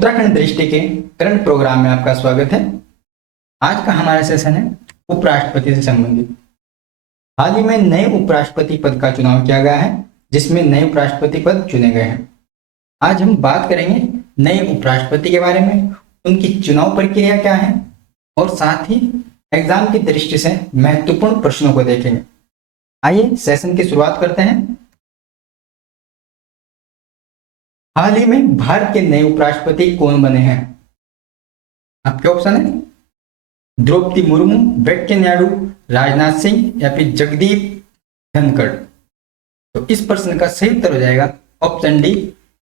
उत्तराखंड दृष्टि के current programme में आपका स्वागत है। आज का हमारा सेशन है उपराष्ट्रपति से संबंधित। हाल ही में नए उपराष्ट्रपति पद का चुनाव किया गया है, जिसमें नए उपराष्ट्रपति पद चुने गए हैं। आज हम बात करेंगे नए उपराष्ट्रपति के बारे में, उनकी चुनाव प्रक्रिया क्या है और साथ ही एग्जाम की दृष्टि से महत्वपूर्ण प्रश्नों को देखेंगे। आइए सेशन की शुरुआत करते हैं। हाल ही में भारत के नए उपराष्ट्रपति कौन बने हैं? आपके ऑप्शन है द्रौपदी मुर्मू, वेंकैया नायडू, राजनाथ सिंह या फिर जगदीप धनखड़। तो इस प्रश्न का सही उत्तर हो जाएगा ऑप्शन डी,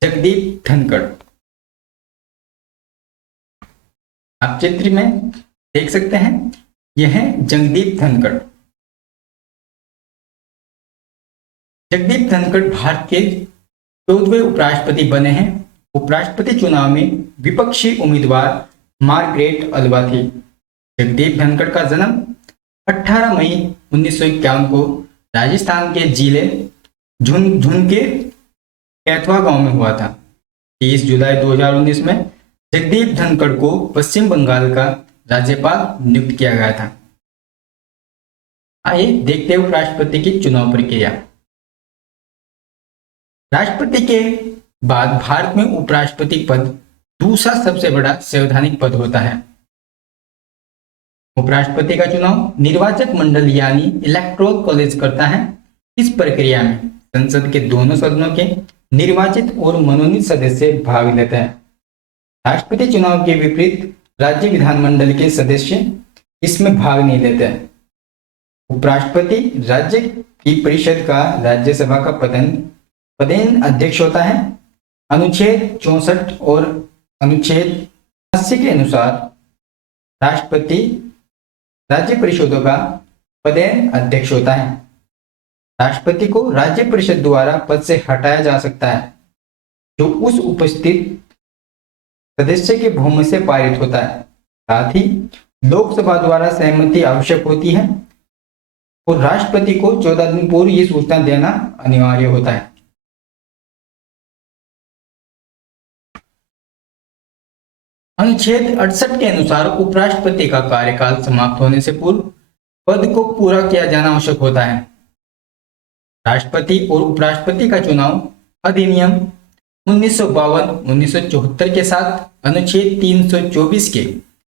जगदीप धनखड़। आप चित्र में देख सकते हैं, यह है जगदीप धनखड़। जगदीप धनखड़ भारत के 14वें उपराष्ट्रपति बने हैं। उपराष्ट्रपति चुनाव में विपक्षी उम्मीदवार मार्गरेट अल्वा थी। जगदीप धनखड़ का जन्म 18 मई 1951 को राजस्थान के जिले झुंझुनू के कैथवा गांव में हुआ था। 30 जुलाई 2019 में जगदीप धनखड़ को पश्चिम बंगाल का राज्यपाल नियुक्त किया गया था। आइए देखते हैं उपराष्ट्रपति की चुनाव प्रक्रिया। राष्ट्रपति के बाद भारत में उपराष्ट्रपति पद दूसरा सबसे बड़ा संवैधानिक पद होता है। उपराष्ट्रपति का चुनाव निर्वाचक मंडल यानी इलेक्टोरल कॉलेज करता है। इस प्रक्रिया में संसद के दोनों सदनों के निर्वाचित और मनोनीत सदस्य भाग लेते हैं। राष्ट्रपति चुनाव के विपरीत राज्य विधानमंडल के सदस्य इसमें भाग नहीं लेते हैं। उपराष्ट्रपति राज्य की परिषद का राज्यसभा का पदेन अध्यक्ष होता है। अनुच्छेद 64 और अनुच्छेद 80 के अनुसार राष्ट्रपति राज्य परिषदों का पदेन अध्यक्ष होता है। राष्ट्रपति को राज्य परिषद द्वारा पद से हटाया जा सकता है, जो उस उपस्थित सदस्य के बहुमत से पारित होता है। साथ ही लोकसभा द्वारा सहमति आवश्यक होती है और राष्ट्रपति को 14 दिन पूर्व ये सूचना देना अनिवार्य होता है। अनुच्छेद 68 के अनुसार उपराष्ट्रपति का कार्यकाल समाप्त होने से पूर्व पद को पूरा किया जाना आवश्यक होता है। राष्ट्रपति और उपराष्ट्रपति का चुनाव अधिनियम 1952-1974 के साथ अनुच्छेद 324 के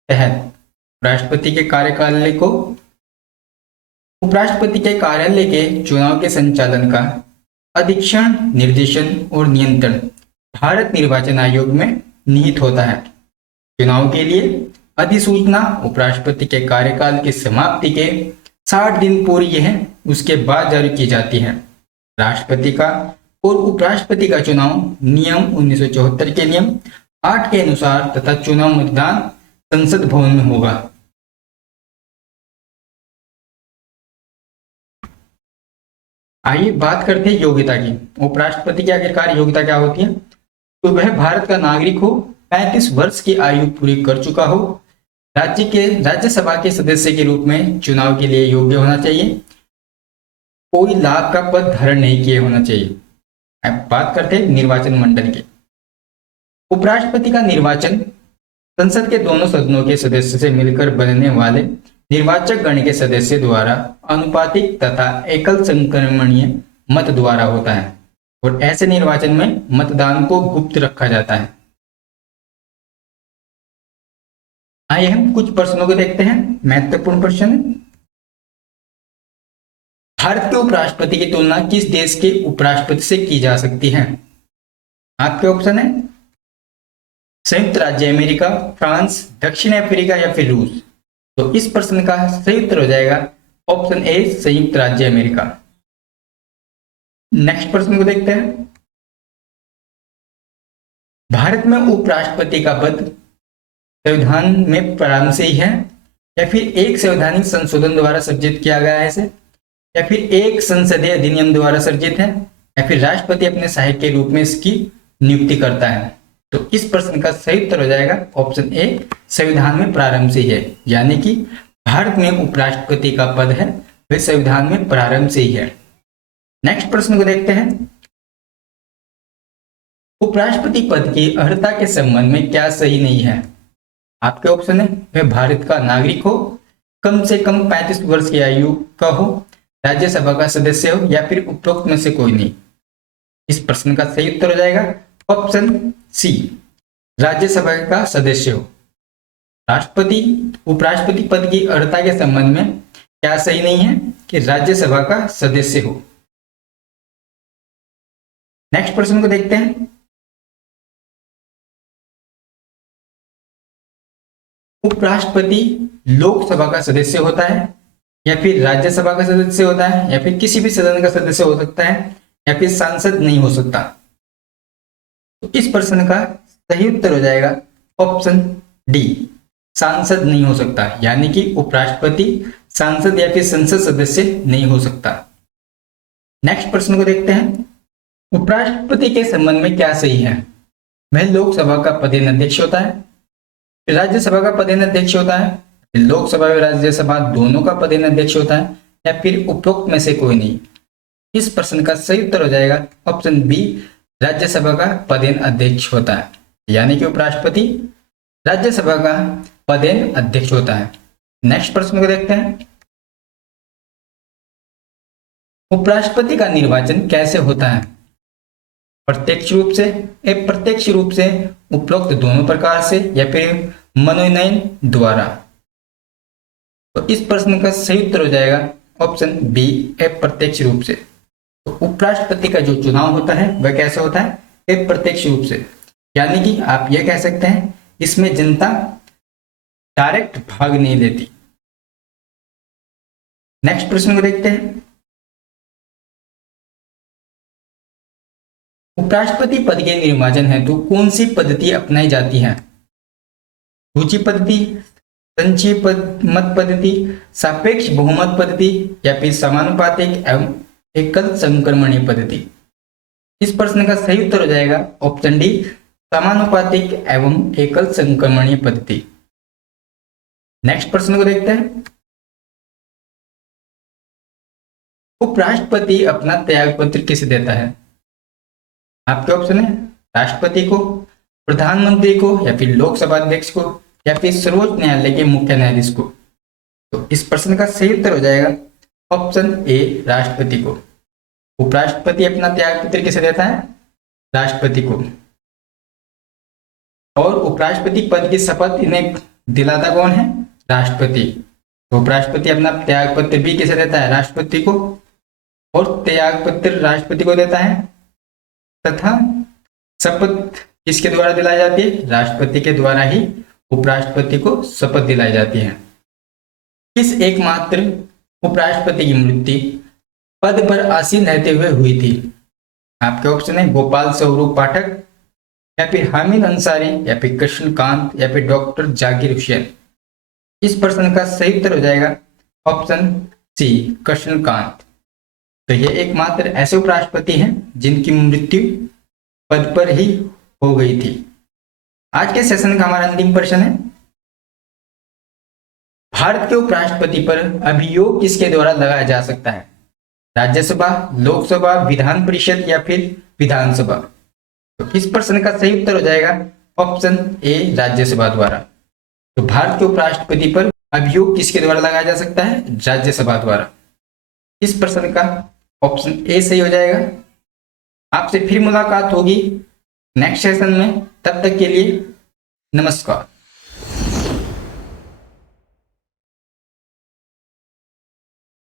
तहत उपराष्ट्रपति के कार्यालय के चुनाव के संचालन का अधीक्षण, निर्देशन और नियंत्रण भारत निर्वाचन आयोग में निहित होता है। चुनाव के लिए अधिसूचना उपराष्ट्रपति के कार्यकाल की समाप्ति के 60 दिन पूर्व यह उसके बाद जारी की जाती है। राष्ट्रपति का और उपराष्ट्रपति का चुनाव नियम 1974 के नियम 8 के अनुसार तथा चुनाव मतदान संसद भवन में होगा। आइए बात करते हैं योग्यता की। उपराष्ट्रपति की आखिरकार योग्यता क्या होती है? तो वह भारत का नागरिक हो, 35 वर्ष की आयु पूरी कर चुका हो, राज्यसभा के सदस्य के रूप में चुनाव के लिए योग्य होना चाहिए, कोई लाभ का पद धारण नहीं किए होना चाहिए। अब बात करते हैं निर्वाचन मंडल के। उपराष्ट्रपति का निर्वाचन संसद के दोनों सदनों के सदस्य से मिलकर बनने वाले निर्वाचक गण के सदस्य द्वारा अनुपातिक तथा एकल संक्रमणीय मत द्वारा होता है और ऐसे निर्वाचन में मतदान को गुप्त रखा जाता है। आइए हम कुछ प्रश्नों को देखते हैं। महत्वपूर्ण प्रश्न है, भारत के उपराष्ट्रपति की तुलना किस देश के उपराष्ट्रपति से की जा सकती है? आपके ऑप्शन है संयुक्त राज्य अमेरिका, फ्रांस, दक्षिण अफ्रीका या फिर रूस। तो इस प्रश्न का सही उत्तर हो जाएगा ऑप्शन ए, संयुक्त राज्य अमेरिका। नेक्स्ट प्रश्न को देखते हैं। भारत में उपराष्ट्रपति का पद संविधान में प्रारंभ से ही है या फिर एक संवैधानिक संशोधन द्वारा सृजित किया गया है इसे, या फिर एक संसदीय अधिनियम द्वारा सृजित है, या फिर राष्ट्रपति अपने सहायक के रूप में इसकी नियुक्ति करता है। तो इस प्रश्न का सही उत्तर हो जाएगा ऑप्शन ए, संविधान में प्रारंभ से ही है, यानी कि भारत में उपराष्ट्रपति का पद है वह संविधान में प्रारंभ से ही है। नेक्स्ट प्रश्न को देखते हैं। उपराष्ट्रपति पद की अर्हता के संबंध में क्या सही नहीं है? आपके ऑप्शन है वह भारत का नागरिक हो, कम से कम 35 वर्ष की आयु का हो, राज्यसभा का सदस्य हो या फिर उपरोक्त में से कोई नहीं। इस प्रश्न का सही उत्तर हो जाएगा ऑप्शन सी, राज्यसभा का सदस्य हो। राष्ट्रपति उपराष्ट्रपति पद की अर्हता के संबंध में क्या सही नहीं है कि राज्यसभा का सदस्य हो। नेक्स्ट प्रश्न को देखते हैं। उपराष्ट्रपति लोकसभा का सदस्य होता है या फिर राज्यसभा का सदस्य होता है या फिर किसी भी सदन का सदस्य हो सकता है या फिर सांसद नहीं हो सकता? तो इस प्रश्न का सही उत्तर हो जाएगा ऑप्शन डी, सांसद नहीं हो सकता, यानी कि उपराष्ट्रपति सांसद या फिर संसद सदस्य नहीं हो सकता। नेक्स्ट प्रश्न को देखते हैं। उपराष्ट्रपति के संबंध में क्या सही है? वह लोकसभा का पदेनाध्यक्ष होता है, राज्यसभा का पदेनाध्यक्ष होता है, लोकसभा और राज्यसभा दोनों का पदेनाध्यक्ष होता है या फिर उपरोक्त में से कोई नहीं। इस प्रश्न का सही उत्तर हो जाएगा ऑप्शन बी, राज्यसभा का पदेनाध्यक्ष होता है, यानी कि उपराष्ट्रपति राज्यसभा का पदेनाध्यक्ष होता है। नेक्स्ट प्रश्न को देखते हैं। उपराष्ट्रपति का निर्वाचन कैसे होता है? प्रत्यक्ष रूप से, अप्रत्यक्ष रूप से, उपरोक्त दोनों प्रकार से या फिर मनोनयन द्वारा? तो इस प्रश्न का सही उत्तर हो जाएगा ऑप्शन बी, अप्रत्यक्ष रूप से। तो उपराष्ट्रपति का जो चुनाव होता है वह कैसे होता है? अप्रत्यक्ष रूप से, यानी कि आप यह कह सकते हैं इसमें जनता डायरेक्ट भाग नहीं लेती। नेक्स्ट प्रश्न को देखते हैं। उपराष्ट्रपति पद के निर्वाचन हेतु कौन सी पद्धति अपनाई जाती है? सूची पद्धति, संचयी मत पद्धति, सापेक्ष बहुमत पद्धति या फिर समानुपातिक एवं एकल संक्रमणीय पद्धति? इस प्रश्न का सही उत्तर हो जाएगा ऑप्शन डी, समानुपातिक एवं एकल संक्रमणीय पद्धति। नेक्स्ट प्रश्न को देखते हैं। उपराष्ट्रपति अपना त्याग पत्र किसे देता है? आपके ऑप्शन है राष्ट्रपति को, प्रधानमंत्री को या फिर लोकसभा अध्यक्ष को या फिर सर्वोच्च न्यायालय के मुख्य न्यायाधीश को? तो इस प्रश्न का सही उत्तर हो जाएगा ऑप्शन ए, राष्ट्रपति को। उपराष्ट्रपति अपना त्याग पत्र किसे देता है? राष्ट्रपति को। और उपराष्ट्रपति पद की शपथ इन्हें दिलाता कौन है? राष्ट्रपति। तो उपराष्ट्रपति अपना त्याग पत्र भी किसे देता है? राष्ट्रपति को। और त्याग पत्र राष्ट्रपति को देता है तथा शपथ किसके द्वारा दिलाई जाती है? राष्ट्रपति के द्वारा ही उपराष्ट्रपति को शपथ दिलाई जाती है। किस एकमात्र उपराष्ट्रपति की मृत्यु पद पर आसीन रहते हुए हुई थी? आपके ऑप्शन है गोपाल स्वरूप पाठक या फिर हामिद अंसारी या फिर कृष्णकांत या फिर डॉक्टर जाकिर हुसैन? इस प्रश्न का सही उत्तर हो जाएगा ऑप्शन सी, कृष्णकांत। तो ये एकमात्र ऐसे उपराष्ट्रपति हैं जिनकी मृत्यु पद पर ही हो गई थी। आज के सेशन का हमारा अंतिम प्रश्न है, भारत के उपराष्ट्रपति पर अभियोग किसके द्वारा लगाया जा सकता है? राज्यसभा, लोकसभा, विधान परिषद या फिर विधानसभा? तो इस प्रश्न का सही उत्तर हो जाएगा ऑप्शन ए, राज्यसभा द्वारा। तो भारत के उपराष्ट्रपति पर अभियोग किसके द्वारा लगाया जा सकता है? राज्यसभा द्वारा। इस प्रश्न का ऑप्शन ए सही हो जाएगा। आपसे फिर मुलाकात होगी नेक्स्ट सेशन में, तब तक के लिए नमस्कार।